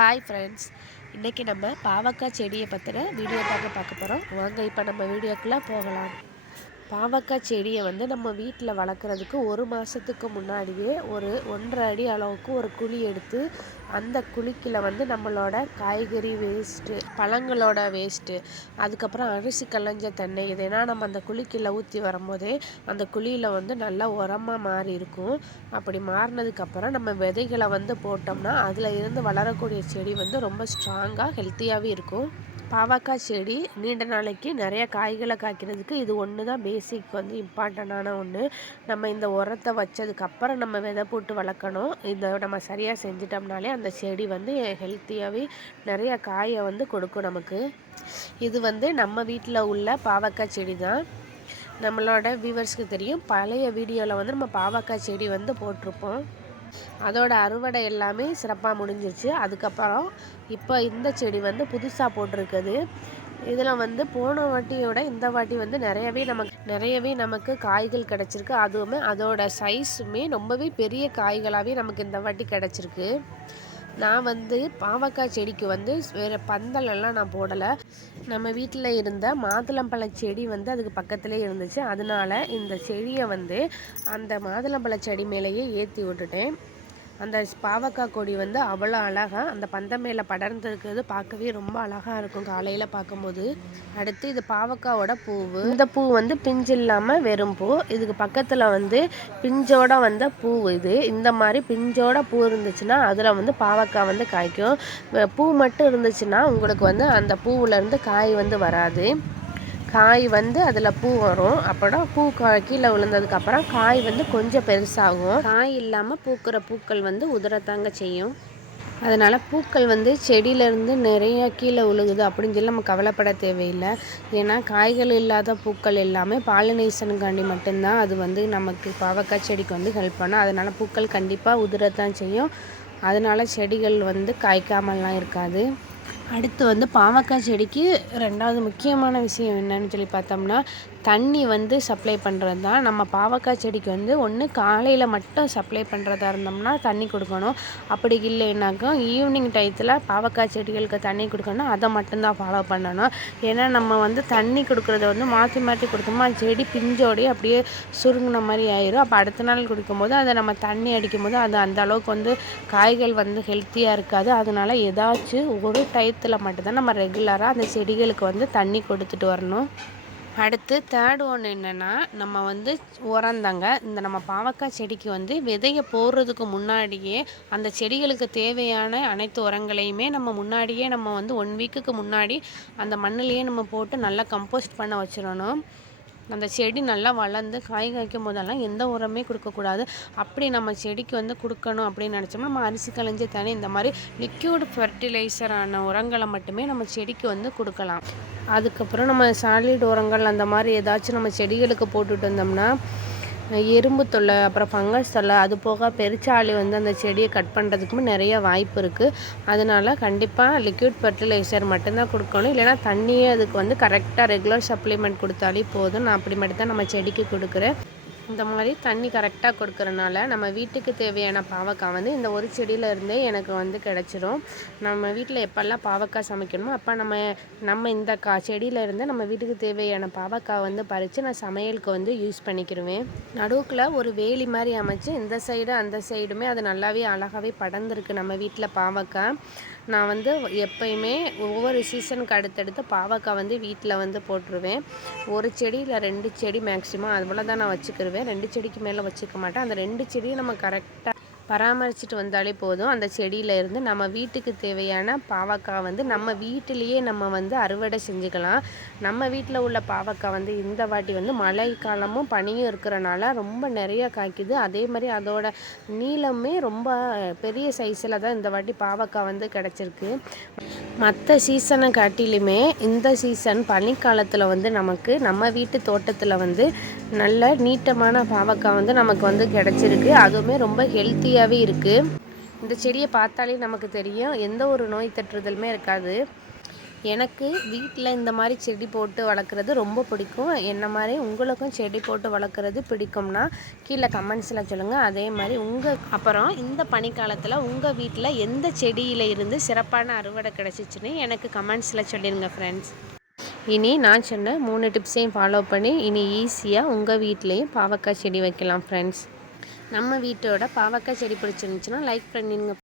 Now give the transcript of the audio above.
Hi friends இன்றைக்கி நம்ம பாவக்காய் செடியை பற்றின வீடியோ தாங்க பார்க்க போகிறோம் வாங்க இப்போ நம்ம வீடியோக்குள்ளே போகலாம். பாவக்காய் செடியை வந்து நம்ம வீட்டில் வளர்க்குறதுக்கு ஒரு மாதத்துக்கு முன்னாடியே ஒரு ஒன்றரை அடி அளவுக்கு ஒரு குழி எடுத்து அந்த குழிக்கில் வந்து நம்மளோட காய்கறி வேஸ்ட்டு பழங்களோட வேஸ்ட்டு அதுக்கப்புறம் அரிசி களைஞ்ச தண்ணி இதெல்லாம் நம்ம அந்த குழிக்கில் ஊற்றி வரும்போதே அந்த குழியில் வந்து நல்லா உரமாக மாறி இருக்கும். அப்படி மாறினதுக்கப்புறம் நம்ம விதைகளை வந்து போட்டோம்னா அதில் இருந்து வளரக்கூடிய செடி வந்து ரொம்ப ஸ்ட்ராங்காக ஹெல்த்தியாகவே இருக்கும். பாவக்காய் செடி நீண்ட நாளைக்கு நிறைய காய்களை காய்க்கிறதுக்கு இது ஒன்று தான் பேசிக் வந்து இம்பார்ட்டண்ட்டான ஒன்று நம்ம இந்த உரத்தை வச்சதுக்கப்புறம் நம்ம விதை போட்டு வளர்க்கணும். இதை நம்ம சரியாக செஞ்சிட்டோம்னாலே அந்த செடி வந்து ஹெல்த்தியாகவே நிறைய காயை வந்து கொடுக்கும் நமக்கு. இது வந்து நம்ம வீட்டில் உள்ள பாவக்காய் செடி தான். நம்மளோட வியூவர்ஸ்க்கு தெரியும். பழைய வீடியோவில் வந்து நம்ம பாவக்காய் செடி வந்து போட்டிருப்போம். அதோட அறுவடை எல்லாமே சிறப்பாக முடிஞ்சிருச்சு. அதுக்கப்புறம் இப்போ இந்த செடி வந்து புதுசாக போட்டிருக்குது. இதில் வந்து போன வாட்டியோட இந்த வாட்டி வந்து நிறையவே நமக்கு நிறையவே நமக்கு காய்கள் கிடச்சிருக்கு. அதுவுமே அதோட சைஸுமே ரொம்பவே பெரிய காய்களாகவே நமக்கு இந்த வாட்டி கிடச்சிருக்கு. நான் வந்து பாவக்காய் செடிக்கு வந்து வேறு பந்தலெல்லாம் நான் போடலை. நம்ம வீட்டில் இருந்த மாதுளம்பழ செடி வந்து அதுக்கு பக்கத்துலேயே இருந்துச்சு. அதனால இந்த செடியை வந்து அந்த மாதுளம்பழ செடி மேலேயே ஏற்றி விட்டுட்டேன். அந்த பாவக்காய் கொடி வந்து அவ்வளோ அழகாக அந்த பந்தம் மேலே படர்ந்துருக்கிறது பார்க்கவே ரொம்ப அழகாக இருக்கும் காலையில் பார்க்கும்போது. அடுத்து இது பாவக்காவோட பூவு. இந்த பூ வந்து பிஞ்சு இல்லாமல் வெறும் பூ. இதுக்கு பக்கத்தில் வந்து பிஞ்சோட வந்த பூ இது. இந்த மாதிரி பிஞ்சோட பூ இருந்துச்சுன்னா அதில் வந்து பாவக்காய் வந்து காய்க்கும். பூ மட்டும் இருந்துச்சுன்னா உங்களுக்கு வந்து அந்த பூவிலேருந்து காய் வந்து வராது. காய் வந்து அதில் பூ வரும். அப்புறம் பூ கீழே விழுந்ததுக்கப்புறம் காய் வந்து கொஞ்சம் பெருசாகும். காய் இல்லாமல் பூக்கிற பூக்கள் வந்து உதிரத்தாங்க செய்யும். அதனால் பூக்கள் வந்து செடியிலேருந்து நிறைய கீழே விழுகுது அப்படின்னு சொல்லி நம்ம கவலைப்பட தேவையில்லை. ஏன்னா காய்கள் இல்லாத பூக்கள் எல்லாமே பாலினேஷனுக்காண்டி மட்டும்தான் அது வந்து நமக்கு பாவக்காய் செடிக்கு வந்து ஹெல்ப் பண்ணும். அதனால் பூக்கள் கண்டிப்பாக உதிரத்தான் செய்யும். அதனால் செடிகள் வந்து காய்க்காமல்லாம் இருக்காது. அடுத்து வந்து பாவக்காய் செடிக்கு ரெண்டாவது முக்கியமான விஷயம் என்னன்னு சொல்லி பார்த்தோம்னா தண்ணி வந்து சப்ளை பண்ணுறது தான். நம்ம பாவக்காய் செடிக்கு வந்து ஒன்று காலையில் மட்டும் சப்ளை பண்ணுறதா இருந்தோம்னா தண்ணி கொடுக்கணும். அப்படி இல்லைனாக்கா ஈவினிங் டயத்தில் பாவக்காய் செடிகளுக்கு தண்ணி கொடுக்கணும் அதை மட்டும்தான் ஃபாலோ பண்ணணும். ஏன்னா நம்ம வந்து தண்ணி கொடுக்குறத வந்து மாற்றி மாற்றி கொடுத்தோம்னா செடி பிஞ்சோடையே அப்படியே சுருங்கின மாதிரி ஆயிரும். அப்போ அடுத்த நாள் குடிக்கும்போது அதை நம்ம தண்ணி அடிக்கும் போது அது அந்த அளவுக்கு வந்து காய்கள் வந்து ஹெல்த்தியாக இருக்காது. அதனால ஏதாச்சும் ஒரு டயத்தில் மட்டும்தான் நம்ம ரெகுலராக அந்த செடிகளுக்கு வந்து தண்ணி கொடுத்துட்டு வரணும். அடுத்து தேர்ட் ஒன் என்னென்னா நம்ம வந்து உரந்தாங்க. இந்த நம்ம பாவக்காய் செடிக்கு வந்து விதையை போடுறதுக்கு முன்னாடியே அந்த செடிகளுக்கு தேவையான அனைத்து உரங்களையுமே நம்ம முன்னாடியே நம்ம வந்து ஒன் வீக்குக்கு முன்னாடி அந்த மண்ணிலேயே நம்ம போட்டு நல்லா கம்போஸ்ட் பண்ண வச்சிடணும். அந்த செடி நல்லா வளர்ந்து காய் காய்க்கும் போதெல்லாம் எந்த உரமே கொடுக்கக்கூடாது. அப்படி நம்ம செடிக்கு வந்து கொடுக்கணும் அப்படின்னு நினச்சோம்னா நம்ம அரிசி களைஞ்சி தானே இந்த மாதிரி லிக்யூட் ஃபெர்டிலைசரான உரங்களை மட்டுமே நம்ம செடிக்கு வந்து கொடுக்கலாம். அதுக்கப்புறம் நம்ம சாலிட் உரங்கள் அந்த மாதிரி ஏதாச்சும் நம்ம செடிகளுக்கு போட்டுட்டு வந்தோம்னா எறும்பு தொல்லை அப்புறம் ஃபங்கஸ் தொல்லை அது போக பெருச்சாளி வந்து அந்த செடியை கட் பண்ணுறதுக்குமே நிறைய வாய்ப்பு இருக்குது அதனால் கண்டிப்பாக லிக்விட் ஃபர்டிலைசர் மட்டும்தான் கொடுக்கணும். இல்லைனா தண்ணியே அதுக்கு வந்து கரெக்டாக ரெகுலர் சப்ளிமெண்ட் கொடுத்தாலே போதும். நான் அப்படி மட்டும் தான் நம்ம செடிக்கு கொடுக்குறேன். இந்த மாதிரி தண்ணி கரெக்டாக கொடுக்குறனால நம்ம வீட்டுக்கு தேவையான பாவக்காய் வந்து இந்த ஒரு செடியிலேருந்தே எனக்கு வந்து கிடச்சிரும். நம்ம வீட்டில் எப்போல்லாம் பாவக்காய் சமைக்கணுமோ அப்போ நம்ம நம்ம இந்த கா செடியிலேருந்து நம்ம வீட்டுக்கு தேவையான பாவக்காய் வந்து பறித்து நான் சமையலுக்கு வந்து யூஸ் பண்ணிக்கிடுவேன் நடுவுக்கில் ஒரு வேலி மாதிரி அமைச்சு இந்த சைடு அந்த சைடுமே அது நல்லாவே அழகாகவே படர்ந்துருக்கு நம்ம வீட்டில் பாவக்காய். நான் வந்து எப்பயுமே ஒவ்வொரு சீசனுக்கு அடுத்தடுத்து பாவக்காய் வந்து வீட்டில் வந்து போட்டுருவேன். ஒரு செடி இல்லை ரெண்டு செடி மேக்ஸிமம் அது போல் தான் நான் வச்சுக்கிருவேன். ரெண்டு செடிக்கு மேலே வச்சுக்க மாட்டேன். அந்த ரெண்டு செடியும் நம்ம கரெக்டாக பராமரிச்சுட்டு வந்தாலே போதும். அந்த செடியில் இருந்து நம்ம வீட்டுக்கு தேவையான பாவக்காய் வந்து நம்ம வீட்டிலேயே நம்ம வந்து அறுவடை செஞ்சுக்கலாம். நம்ம வீட்டில் உள்ள பாவக்காய் வந்து இந்த வாட்டி வந்து மழை காலமும் பனியும் இருக்கிறனால ரொம்ப நிறைய காய்க்குது. அதே மாதிரி அதோட நீளமே ரொம்ப பெரிய சைஸில் தான் இந்த வாட்டி பாவக்காய் வந்து கிடச்சிருக்கு. மற்ற சீசனை காட்டிலுமே இந்த சீசன் பனிக்காலத்தில் வந்து நமக்கு நம்ம வீட்டு தோட்டத்தில் வந்து நல்ல நீட்டமான பாவக்காய் வந்து நமக்கு வந்து கிடச்சிருக்கு. அதுவுமே ரொம்ப ஹெல்த்தியாகவே இருக்குது இந்த செடியை பார்த்தாலே நமக்கு தெரியும். எந்த ஒரு நோய் தட்டுறதுலுமே இருக்காது. எனக்கு வீட்டில் இந்த மாதிரி செடி போட்டு வளர்க்குறது ரொம்ப பிடிக்கும். என்ன மாதிரி உங்களுக்கும் செடி போட்டு வளர்க்குறது பிடிக்கும்னா கீழே கமெண்ட்ஸில் சொல்லுங்கள் அதே மாதிரி உங்கள் அப்புறம் இந்த பனிக்காலத்தில் உங்கள் வீட்டில் எந்த செடியில் இருந்து சிறப்பான அறுவடை கிடச்சிச்சின்னு எனக்கு கமெண்ட்ஸில் சொல்லிடுங்க ஃப்ரெண்ட்ஸ் இனி நான் சொன்ன மூணு டிப்ஸையும் ஃபாலோ பண்ணி இனி ஈஸியாக உங்கள் வீட்லேயும் பாவக்காய் செடி வைக்கலாம் ஃப்ரெண்ட்ஸ் நம்ம வீட்டோட பாவக்காய் செடி பிடிச்சிருந்துச்சுன்னா லைக் பண்ணிடுங்க